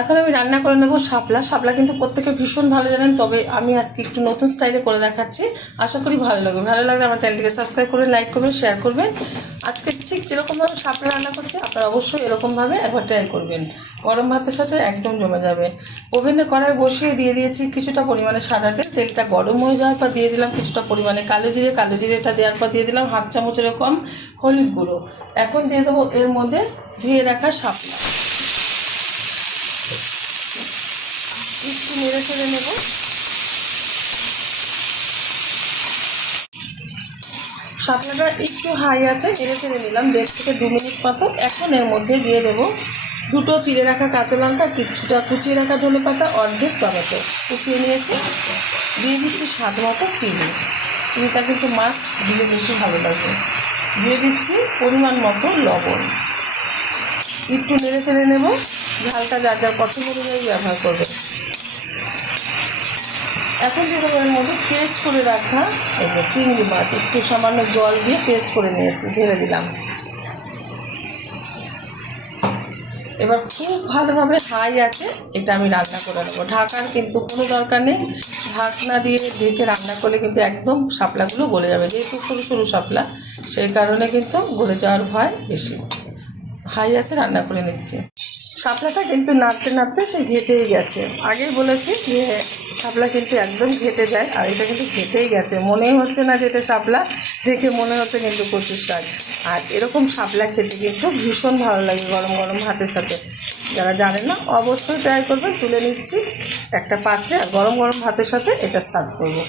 এখন আমি রান্না করে নেব শাপলা। শাপলা কিন্তু প্রত্যেকে ভীষণ ভালো জানেন, তবে আমি আজকে একটু নতুন স্টাইলে করে দেখাচ্ছি। আশা করি ভালো লাগবে। ভালো লাগলে আমার চ্যানেলটিকে সাবস্ক্রাইব করবেন, লাইক করবেন, শেয়ার করবেন। আজকে ঠিক যেরকমভাবে শাপলা রান্না করছি আপনারা অবশ্যই এরকমভাবে একবার ট্রাই করবেন। গরম ভাতের সাথে একদম জমে যাবে। ওভেনে কড়াই বসিয়ে দিয়ে দিয়েছি কিছুটা পরিমাণে সাদা তেল। তেলটা গরম হয়ে যাওয়ার পর দিয়ে দিলাম কিছুটা পরিমাণে কালো জিরে। কালো জিরেটা দেওয়ার পর দিয়ে দিলাম হাফ চামচের এরকম হলুদ গুঁড়ো। এখন দিয়ে দেবো এর মধ্যে ধুয়ে রাখা শাপলা। একটু নেড়ে চেড়ে নেব। শাপলাটা একটু হাই আছে, নেড়ে চেড়ে নিলাম 1.5 থেকে 2 মিনিট মতো। এখন এর মধ্যে দিয়ে দেব দুটো চিড়ে রাখা কাঁচা লঙ্কা, কিছুটা কুচিয়ে রাখা ধনেপাতা, অর্ধেক টমেটো কুচিয়ে নিয়েছি। দিয়ে দিচ্ছি স্বাদ মতো চিনি। চিনিটা কিন্তু মাস্ট দিলে বেশি ভালো লাগবে। দিয়ে দিচ্ছি পরিমাণ মতো লবণ। একটু নেড়ে চেড়ে নেব। ঝালটা যার যার পছন্দ অনুযায়ী ব্যবহার করবে। এখন দিয়ে দেবো এর মধ্যে পেস্ট করে রাখা এই যে চিংড়ি মাছ, একটু সামান্য জল দিয়ে পেস্ট করে নিয়েছি, ঢেলে দিলাম। এবার খুব ভালোভাবে হাই আছে এটা আমি রান্না করে নেবো। ঢাকার কিন্তু কোনো দরকার নেই। ঢাকনা দিয়ে ঢেকে রান্না করলে কিন্তু একদম শাপলাগুলো গলে যাবে, যেহেতু সরু সরু শাপলা, সেই কারণে কিন্তু গলে যাওয়ার ভয় বেশি। হাই আছে রান্না করে নিচ্ছি। শাপলাটা কিন্তু নাড়তে নাড়তে সে ঘেটেই গেছে। আগেই বলেছি যে শাপলা কিন্তু একদম ঘেটে যায়, আর এটা কিন্তু ঘেটেই গেছে। মনেই হচ্ছে না যে এটা শাপলা, দেখে মনে হচ্ছে কিন্তু কচুর শাক। আর এরকম শাপলা খেতে কিন্তু ভীষণ ভালো লাগে গরম গরম ভাতের সাথে। যারা জানেন না অবশ্যই ট্রাই করবেন। তুলে নিচ্ছি একটা পাত্রে, আর গরম গরম ভাতের সাথে এটা সার্ভ করবো।